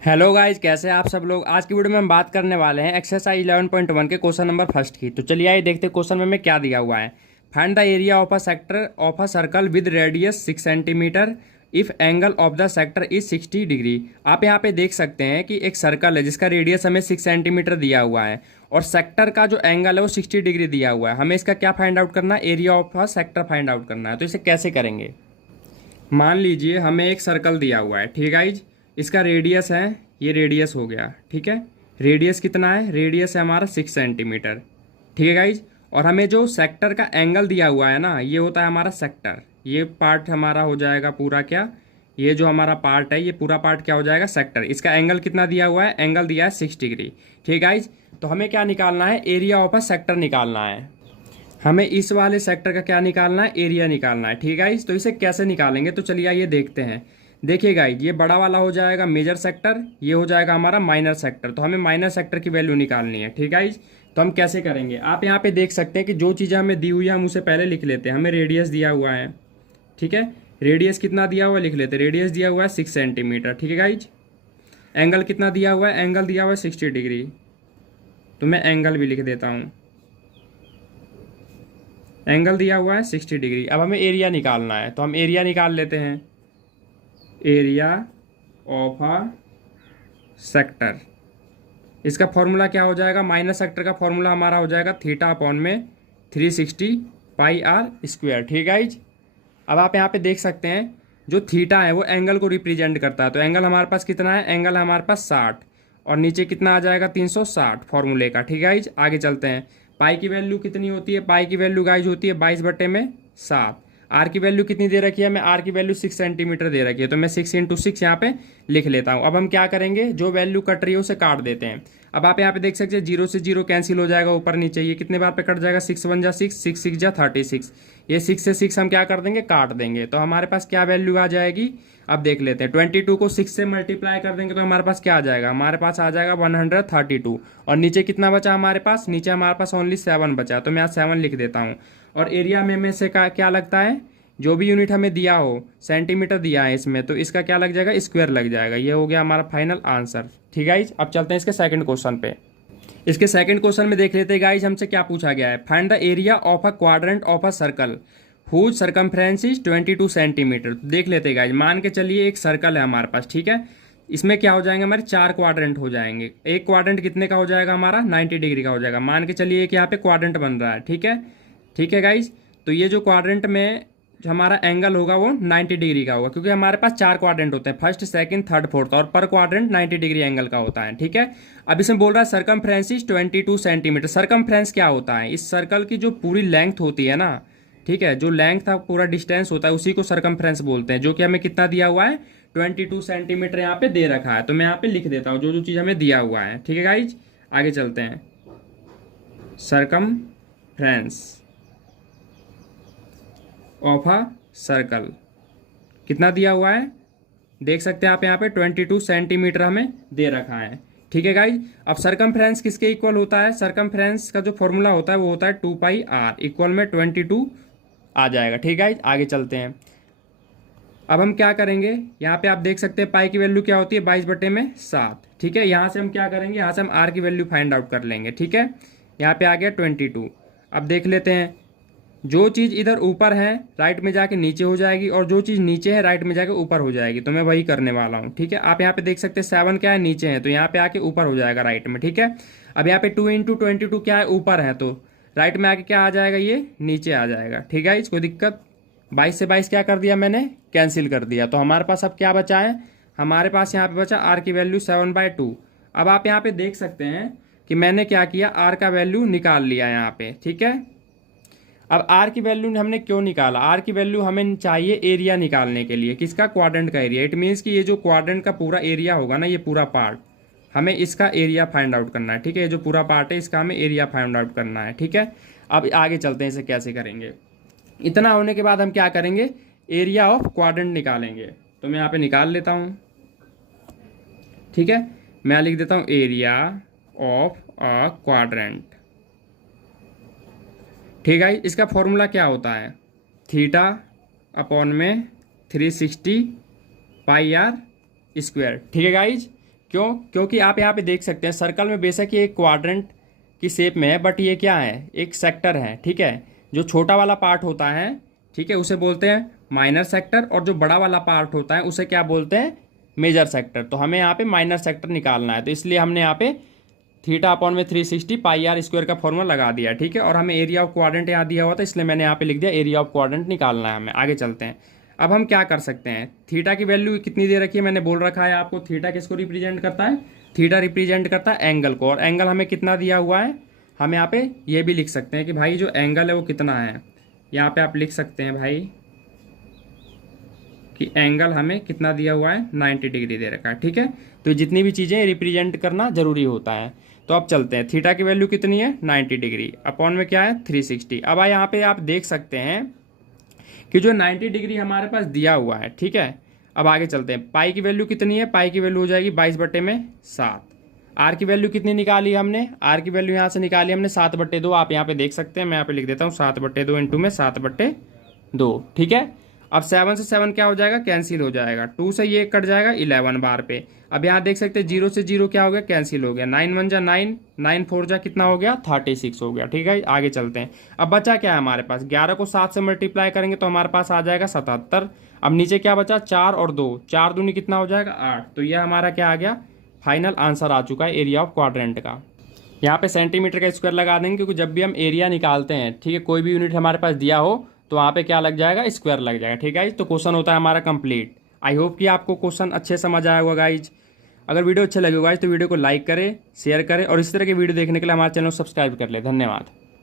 Hello guys, कैसे हैं आप सब लोग। आज की वीडियो में हम बात करने वाले हैं एक्सरसाइज 11.1 के क्वेश्चन नंबर फर्स्ट की। तो चलिए आइए देखते हैं क्वेश्चन में क्या दिया हुआ है। Find the area of a sector of a circle with radius 6 centimetre if angle of the sector is 60 degree. आप यहाँ पे देख सकते हैं कि एक सर्कल है जिसका रेडियस हमें 6 सेंटीमीटर दिया हुआ है और सेक्टर का जो एंगल है वो 60 डिग्री दिया हुआ है। हमें इसका क्या फाइंड आउट करना है, area of a sector find out करना है। तो इसे कैसे करेंगे, मान लीजिए हमें एक सर्कल दिया हुआ है, ठीक है गाइज। इसका रेडियस है, ये रेडियस हो गया, ठीक है। रेडियस कितना है, रेडियस है हमारा 6 सेंटीमीटर, ठीक है गाइज। और हमें जो सेक्टर का एंगल दिया हुआ है ना, ये होता है हमारा सेक्टर। ये पार्ट हमारा हो जाएगा पूरा क्या, ये जो हमारा पार्ट है ये पूरा पार्ट क्या हो जाएगा, सेक्टर। इसका एंगल कितना दिया हुआ है, एंगल दिया है 6 डिग्री, ठीक है गाइज। तो हमें क्या निकालना है, एरिया ऑफ अ सेक्टर निकालना है। हमें इस वाले सेक्टर का क्या निकालना है, एरिया निकालना है, ठीक है गाइज। तो इसे कैसे निकालेंगे, तो चलिए आइए देखते हैं। देखिए गाइज, ये बड़ा वाला हो जाएगा मेजर सेक्टर, ये हो जाएगा हमारा माइनर सेक्टर। तो हमें माइनर सेक्टर की वैल्यू निकालनी है, ठीक है गाइज। तो हम कैसे करेंगे, आप यहाँ पे देख सकते हैं कि जो चीज़ें हमें दी हुई है हम उसे पहले लिख लेते हैं। हमें रेडियस दिया हुआ है, ठीक है। रेडियस कितना दिया हुआ है लिख लेते हैं। रेडियस दिया हुआ है 6 सेंटीमीटर, ठीक है गाइज। एंगल कितना दिया हुआ है, एंगल दिया हुआ है 60 डिग्री। तो मैं एंगल भी लिख देता हूँ, एंगल दिया हुआ है 60 डिग्री। अब हमें एरिया निकालना है, तो हम एरिया निकाल लेते हैं। एरिया ऑफ अ सेक्टर, इसका फॉर्मूला क्या हो जाएगा, माइनस सेक्टर का फॉर्मूला हमारा हो जाएगा थीटा अपॉन में 360 पाई आर स्क्वायर, ठीक है गाइज। अब आप यहाँ पे देख सकते हैं जो थीटा है वो एंगल को रिप्रेजेंट करता है। तो एंगल हमारे पास कितना है, एंगल हमारे पास 60 और नीचे कितना आ जाएगा 360 फॉर्मूले का, ठीक है गाइज। आगे चलते हैं। पाई की वैल्यू कितनी होती है, पाई की वैल्यू गाइज होती है 22/7। आर की वैल्यू कितनी दे रखी है, मैं आर की वैल्यू 6 सेंटीमीटर दे रखी है, तो मैं 6 × 6 यहाँ पे लिख लेता हूँ। अब हम क्या करेंगे, जो वैल्यू कट रही है उसे काट देते हैं। अब आप यहाँ पे देख सकते हैं 0 से 0 कैंसिल हो जाएगा ऊपर नीचे। ये कितने बार पे कट जाएगा, 6 × 1 = 6, 6 × 6 = 36। ये 6 से 6 हम क्या कर देंगे, काट देंगे। तो हमारे पास क्या वैल्यू आ जाएगी, अब देख लेते हैं। 22 को 6 से मल्टीप्लाई कर देंगे तो हमारे पास क्या आ जाएगा, हमारे पास आ जाएगा 132। और नीचे कितना बचा हमारे पास, नीचे हमारे पास ओनली 7 बचा, तो मैं यहाँ 7 लिख देता हूँ। और एरिया में से क्या लगता है, जो भी यूनिट हमें दिया हो, सेंटीमीटर दिया है इसमें, तो इसका क्या लग जाएगा, स्क्वायर लग जाएगा। ये हो गया हमारा फाइनल आंसर, ठीक है गाइज। अब चलते हैं इसके सेकंड क्वेश्चन पे। इसके सेकंड क्वेश्चन में देख लेते हैं गाइज, हमसे क्या पूछा गया है। Find the area of a quadrant of a circle whose circumference is 22 centimetre. देख लेते हैं गाइज, मान के चलिए एक सर्कल है हमारे पास, ठीक है। इसमें क्या हो जाएंगे, हमारे 4 क्वाड्रेंट हो जाएंगे। एक क्वाड्रेंट कितने का हो जाएगा, हमारा 90 डिग्री का हो जाएगा। मान के चलिए एक यहाँ पे क्वाड्रेंट बन रहा है, ठीक है, ठीक है गाइज। तो ये जो क्वाड्रेंट में जो हमारा एंगल होगा वो 90 डिग्री का होगा, क्योंकि हमारे पास 4 क्वाड्रेंट होते हैं, फर्स्ट सेकंड थर्ड फोर्थ, और पर क्वाड्रेंट 90 डिग्री एंगल का होता है, ठीक है। अब इसमें बोल रहा है सरकमफ्रेंस इज 22 सेंटीमीटर। सरकमफ्रेंस क्या होता है, इस सर्कल की जो पूरी लेंथ होती है ना, ठीक है, जो लेंथ था पूरा डिस्टेंस होता है उसी को सरकमफ्रेंस बोलते हैं। जो कि हमें कितना दिया हुआ है, 22 सेंटीमीटर यहाँ पे दे रखा है। तो मैं यहाँ पे लिख देता हूँ जो जो चीज़ हमें दिया हुआ है, ठीक है गाइज। आगे चलते हैं। सरकमफ्रेंस ऑफ अ सर्कल कितना दिया हुआ है, देख सकते हैं आप यहाँ पे 22 सेंटीमीटर हमें दे रखा है, ठीक है गाइज। अब सरकमफ्रेंस किसके इक्वल होता है, सरकमफ्रेंस का जो फॉर्मूला होता है वो होता है 2πr इक्वल में 22 आ जाएगा, ठीक है गाइज। आगे चलते हैं। अब हम क्या करेंगे, यहाँ पे आप देख सकते हैं पाई की वैल्यू क्या होती है, 22/7, ठीक है। यहाँ से हम क्या करेंगे, यहाँ से हम आर की वैल्यू फाइंड आउट कर लेंगे, ठीक है। यहाँ पे आ गया 22। अब देख लेते हैं, जो चीज़ इधर ऊपर है राइट में जाके नीचे हो जाएगी, और जो चीज़ नीचे है राइट में जाके ऊपर हो जाएगी। तो मैं वही करने वाला हूँ, ठीक है। आप यहाँ पे देख सकते हैं 7 क्या है, नीचे है, तो यहाँ पे आके ऊपर हो जाएगा राइट में, ठीक है। अब यहाँ पे 2 × 22 क्या है, ऊपर है, तो राइट में आके क्या आ जाएगा, ये नीचे आ जाएगा, ठीक है। इसको दिक्कत 22 से 22 क्या कर दिया मैंने, कैंसिल कर दिया। तो हमारे पास अब क्या बचा है, हमारे पास यहाँ पे बचा आर की वैल्यू 7/2। अब आप यहाँ पे देख सकते हैं कि मैंने क्या किया, आर का वैल्यू निकाल लिया यहाँ पे, ठीक है। अब आर की वैल्यू हमने क्यों निकाला, आर की वैल्यू हमें चाहिए एरिया निकालने के लिए, किसका, क्वाड्रेंट का एरिया। इट मीन्स कि ये जो क्वाड्रेंट का पूरा एरिया होगा ना, ये पूरा पार्ट, हमें इसका एरिया फाइंड आउट करना है, ठीक है। ये जो पूरा पार्ट है इसका हमें एरिया फाइंड आउट करना है, ठीक है। अब आगे चलते हैं, इसे कैसे करेंगे। इतना होने के बाद हम क्या करेंगे, एरिया ऑफ क्वाड्रेंट निकालेंगे। तो मैं यहाँ पे निकाल लेता हूँ, ठीक है। मैं लिख देता हूँ एरिया ऑफ अ क्वाड्रेंट, ठीक है। इसका फॉर्मूला क्या होता है, थीटा अपॉन में 360 πr², ठीक है गाइज। क्यों? क्योंकि आप यहाँ पे देख सकते हैं सर्कल में बेशक ये एक क्वाड्रेंट की शेप में है, बट ये क्या है, एक सेक्टर है, ठीक है। जो छोटा वाला पार्ट होता है, ठीक है, उसे बोलते हैं माइनर सेक्टर, और जो बड़ा वाला पार्ट होता है उसे क्या बोलते हैं, मेजर सेक्टर। तो हमें यहाँ पे माइनर सेक्टर निकालना है, तो इसलिए हमने यहाँ पे थीटा अपॉन में 360 पाई आर स्क्वायर का फॉर्मूला लगा दिया, ठीक है। और हमें एरिया ऑफ क्वाड्रेंट यहाँ दिया हुआ था, इसलिए मैंने यहाँ पे लिख दिया एरिया ऑफ क्वाड्रेंट निकालना है हमें। आगे चलते हैं। अब हम क्या कर सकते हैं, थीटा की वैल्यू कितनी दे रखी है, मैंने बोल रखा है आपको, थीटा किसको रिप्रेजेंट करता है, थीटा रिप्रेजेंट करता है एंगल को, और एंगल हमें कितना दिया हुआ है, हम यहाँ पे ये भी लिख सकते हैं कि भाई जो एंगल है वो कितना है। यहाँ पे आप लिख सकते हैं भाई कि एंगल हमें कितना दिया हुआ है, 90 डिग्री दे रखा है, ठीक है। तो जितनी भी चीज़ें रिप्रेजेंट करना जरूरी होता है। तो अब चलते हैं, थीटा की वैल्यू कितनी है, 90 डिग्री, अपॉन में क्या है 360। अब यहाँ पे आप देख सकते हैं कि जो 90 डिग्री हमारे पास दिया हुआ है, ठीक है। अब आगे चलते हैं, पाई की वैल्यू कितनी है, पाई की वैल्यू हो जाएगी 22/7। आर की वैल्यू कितनी निकाली हमने, आर की वैल्यू यहाँ से निकाली हमने 7/2। आप यहाँ पे देख सकते हैं, मैं यहाँ पे लिख देता हूँ 7/2 इंटू में 7/2, ठीक है। अब 7 से 7 क्या हो जाएगा, कैंसिल हो जाएगा, 2 से ये कट जाएगा 11 बार पे। अब यहाँ देख सकते हैं 0 से 0 क्या हो गया, कैंसिल हो गया, 9 1 जा 9, 9 4 जा कितना हो गया, 36 हो गया, ठीक है। आगे चलते हैं। अब बचा क्या है हमारे पास, 11 को 7 से मल्टीप्लाई करेंगे तो हमारे पास आ जाएगा 77। अब नीचे क्या बचा, 4 और 2, 4 दूनी कितना हो जाएगा 8। तो यह हमारा क्या आ गया, फाइनल आंसर आ चुका है एरिया ऑफ क्वाड्रेंट का। यहाँ पे सेंटीमीटर का स्क्वायर लगा देंगे, क्योंकि जब भी हम एरिया निकालते हैं, ठीक है, कोई भी यूनिट हमारे पास दिया हो तो वहाँ पे क्या लग जाएगा, स्क्वायर लग जाएगा, ठीक है। तो क्वेश्चन होता है हमारा कंप्लीट। आई होप कि आपको क्वेश्चन अच्छे समझ आया होगा गाइज। अगर वीडियो अच्छा लगे गाइज तो वीडियो को लाइक करें, शेयर करें, और इसी तरह के वीडियो देखने के लिए हमारे चैनल को सब्सक्राइब कर ले। धन्यवाद।